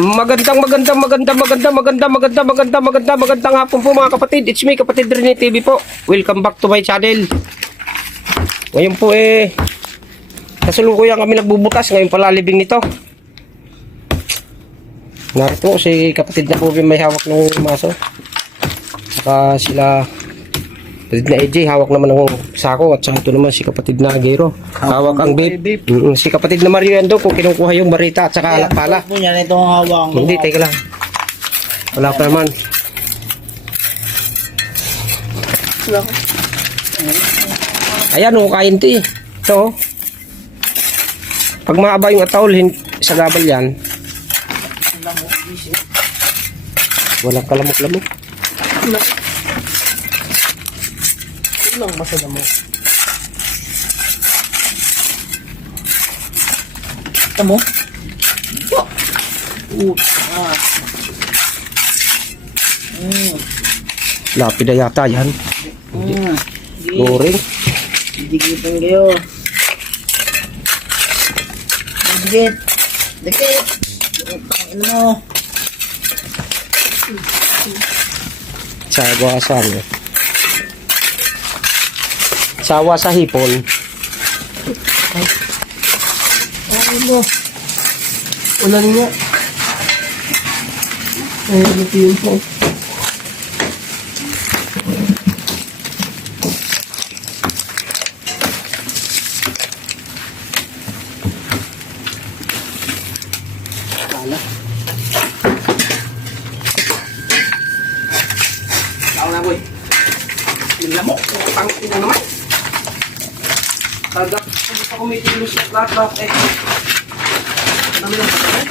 Magandang magandang magandang magandang magandang magandang magandang magandang magandang hapon po mga kapatid. It's me kapatid Rene TV po. Welcome back to my channel. Ngayon po eh kasalukuyan kami nagbubutas ngayon pala libing nito. Narito si kapatid na po may hawak ng maso. Saka sila kapatid na AJ hawak naman ng sako at saka ito naman si kapatid na Agero. Hawak ang babe. Mm, Si kapatid na Mario yan daw kung kinukuha yung barita at saka alak pala. po niyan, itong hawak. Hindi, teka lang. Wala pa naman. Ayan, oh, kain to eh. Ito, oh. Pag mahaba yung atawal, hin- sa gabal yan. Walang kalamok-lamok. Ilang masala mo. Ito mo? Uh, ah. Mm, Lapid na yata yan. mm. Boring. Digitan kayo. Digit. Digit. Ano mo? Sa ano. Sawa sa hipon. Ay. Ay. Ulan nga. Ay, ano ito yun po. Tao na boy. Mình là một tăng nó máy naman. Taga. Hindi pa kumikilos sa lahat lahat eh. Ano yung pagkain?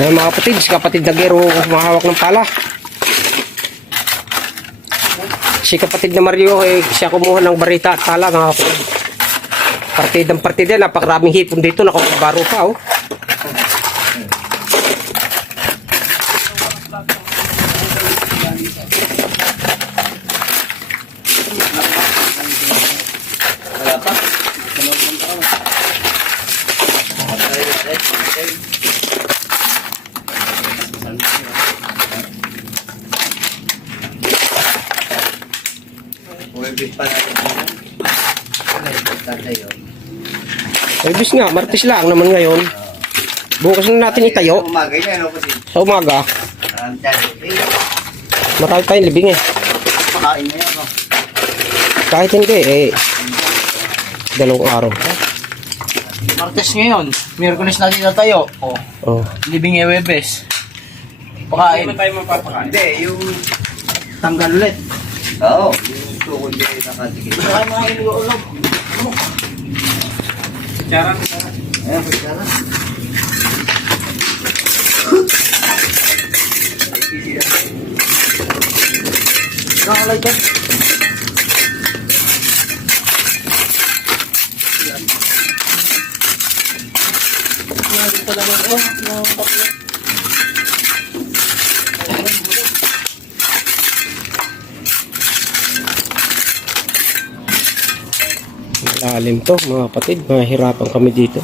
Ayun mga kapatid, kapatid na gero mahawak ng pala. Si kapatid na Mario, eh, siya kumuha ng barita at pala mga kapatid. Partidang partida, napakaraming hipon dito, nakapabaro pa oh. Pa yun? Ibis nga, martis lang naman ngayon. Bukas na natin itayo Umaga niya, ano kasi? sa umaga. Eh, Marami tayong libing eh. pakain na yan, no? Kahit hindi eh. Dalawang araw. Martes ngayon. Miyerkules natin na tayo. Oh. Oh. Libing e Webes. Pakain. Hindi tayo mapapakain. Hindi, yung... Tanggal ulit. Oo, oh, yung gusto ko ano? dyan ay nakatikip. Saka mga inuulog. Kutsara, kutsara. Ayan, kutsara. Nakalay ka. Ayan. Ayan, ito lang ako. Ayan, Malalim to mga kapatid. Mahirapan kami dito.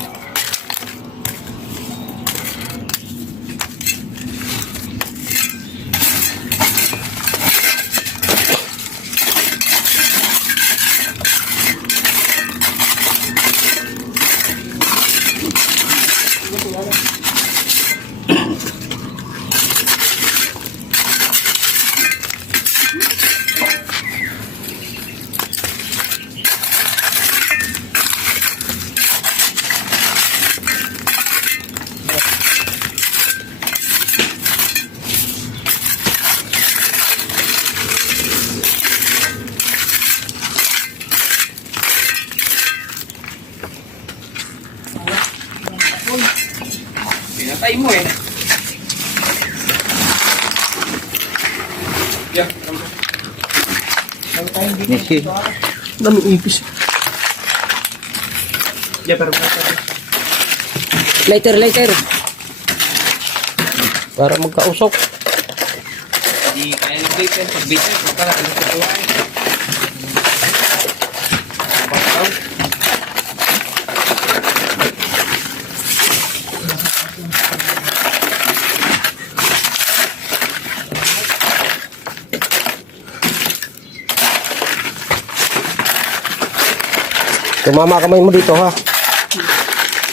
Pinatay mo eh. Yeah, Nisi. Dami ipis. Yeah, pero Later, later. Para magkausok. Hindi, kaya nag-bake yan. Pag-bake yan, pagkala, ano Tumama kamay mo dito ha.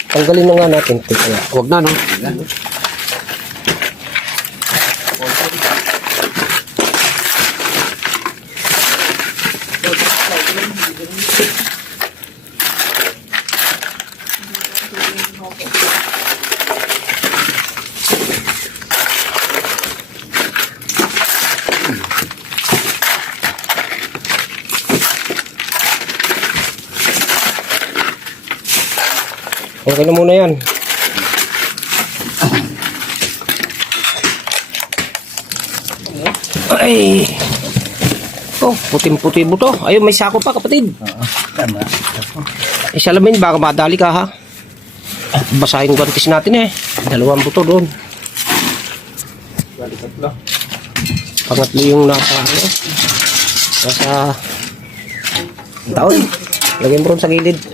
Tanggalin na nga natin. Teka. Huwag na no. Okay na muna yan. Ay. Oh, puting-puti mo to. Ayun, may sako pa, kapatid. Tama. Eh, salamin, baka madali ka, ha? Basahin guantes natin, eh. Dalawang buto doon. Pangatlo yung nasa, ano, nasa taon. Lagyan mo ron sa gilid.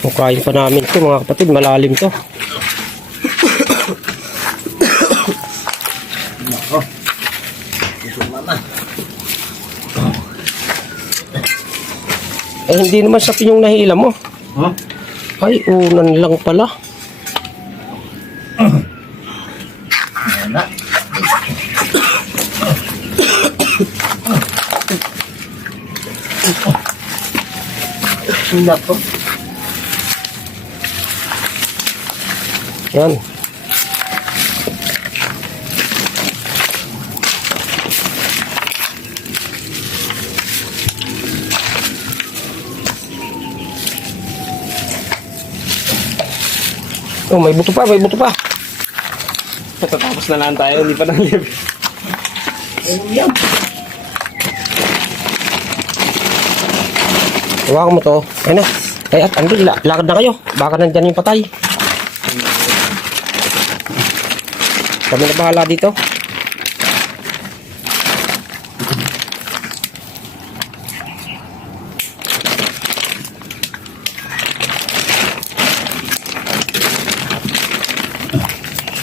Hukayin pa namin to mga kapatid, malalim to. Eh hindi naman sa pinyong nahila mo. Huh? Ay, unan lang pala. Nako. Yan. Oh, may buto pa, may buto pa. Patatapos na lang tayo, hindi pa nang live. Hawakan mo to. Ayun na. Ay, at ando, la- lakad na kayo. Baka nandyan yung patay. Kami na bahala dito.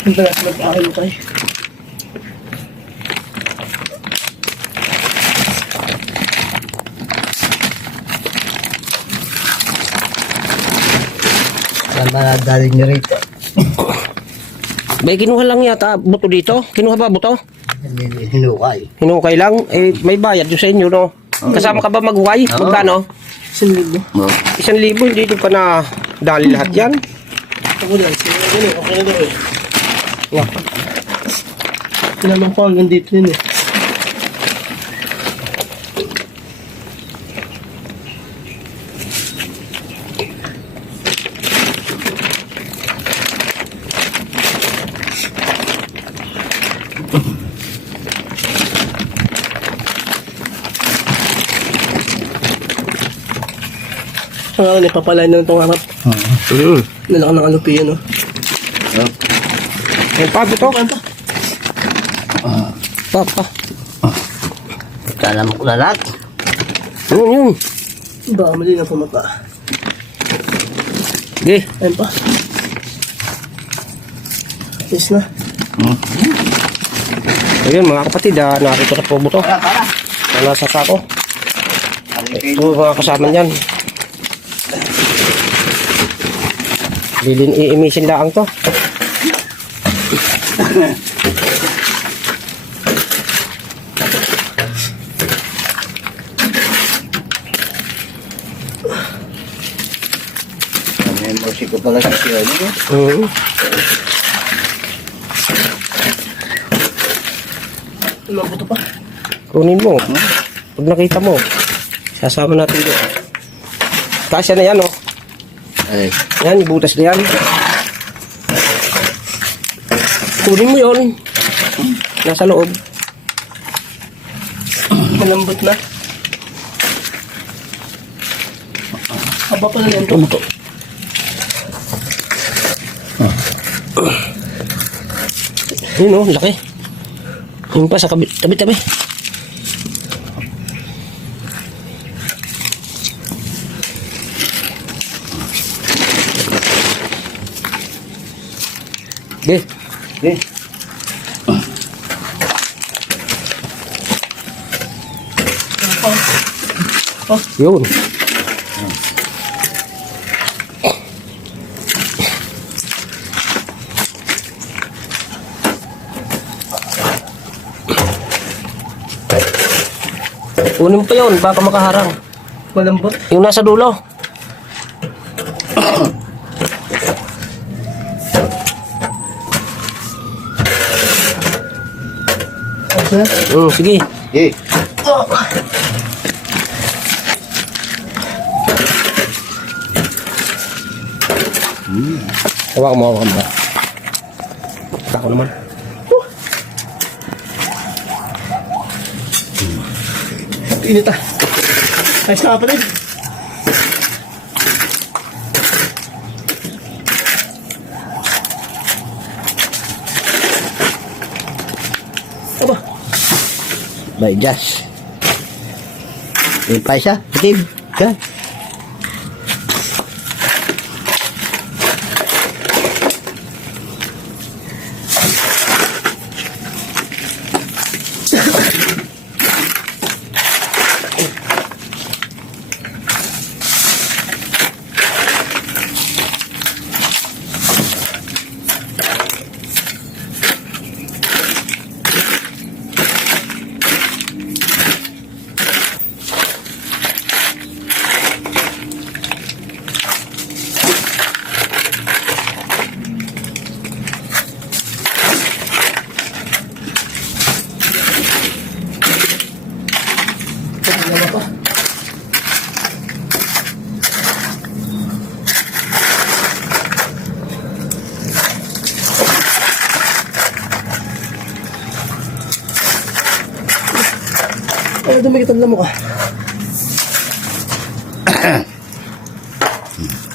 Saan ba daling nyo rito? May kinuha lang yata buto dito. Kinuha ba buto? Hinukay. Hinukay lang. Eh, may bayad yung sa inyo, no? Kasama ka ba maghuway? Magkano? Isang libo. Isang libo, hindi din pa na dali lahat yan. Ako lang, sige na ganun, okay na daw eh. Tinanong ko hanggang dito yun eh. Ang ako, ipapalain na itong harap. Mm. Nalaka ng alupiyan, no? Yung pa, buto. Pa, pa. Kala mo ko na lahat. Yun, yun. Baka mali na pumata. Sige. Ayun pa. Yes na. Ayun, mga kapatid, ah, narito na po buto. Para, para. Na nasa sako. Ito mga kasama niyan. Bilin i-emission lang to. Musik ko pala sa siya nyo. Mm. Mabuto pa. Kunin mo. Pag nakita mo, sasama natin doon. Kasya na yan, oh. Ay. Yan, ibutas na yan. Kunin mo yon. Nasa loob. Malambot na. Haba pala yan to. Yun, oh, laki. Yung pa sa kabi- tabi-tabi. Okay. Eh. Yun. Kunin mo pa yun, baka makaharang. Malambot. Yung nasa dulo. Mm, sige. Eh, Hawak mo, hawak mo. Ako naman. Init ah. Ayos na kapatid. Aba, by Josh. Yung pa isa, Steve. Yan. ano pa? Ay, dumikit ang lamok ah.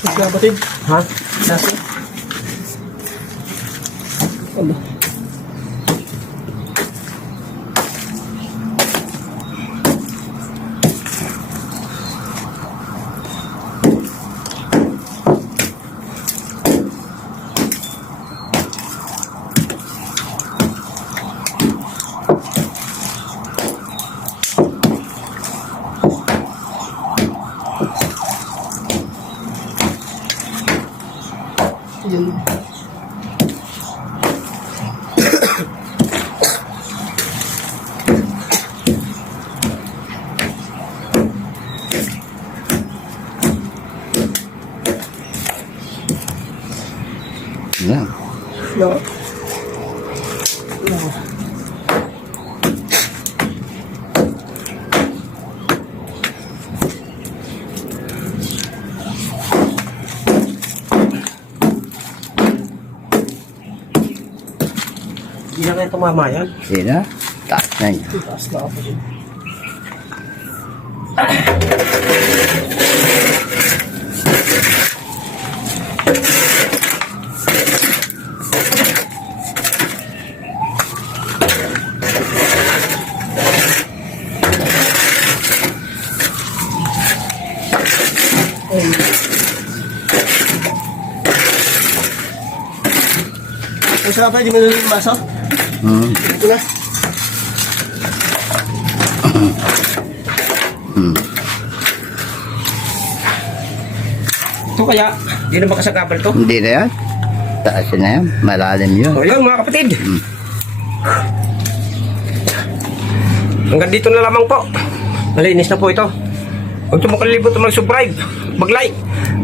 Mas kapatid. Ha? Nasa. Ano? Yun. Yan. No. Hindi na kaya tumama yan. Sino? Taas na yun. Taas na kapatid. Ayun. Kapatid, di mo na yung maso? Hmm. Ito na. Hmm. Ito kaya, hindi na makasagabal to. Hindi na yan. Taas na yan. Malalim yun. So yun mga kapatid. Hanggang dito na lamang po. Malinis na po ito. Huwag niyo makalibot na mag-subscribe, mag-like,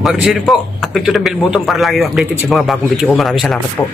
mag-share po, at pinto na bell button para lagi updated sa mga bagong video ko. Maraming salamat po.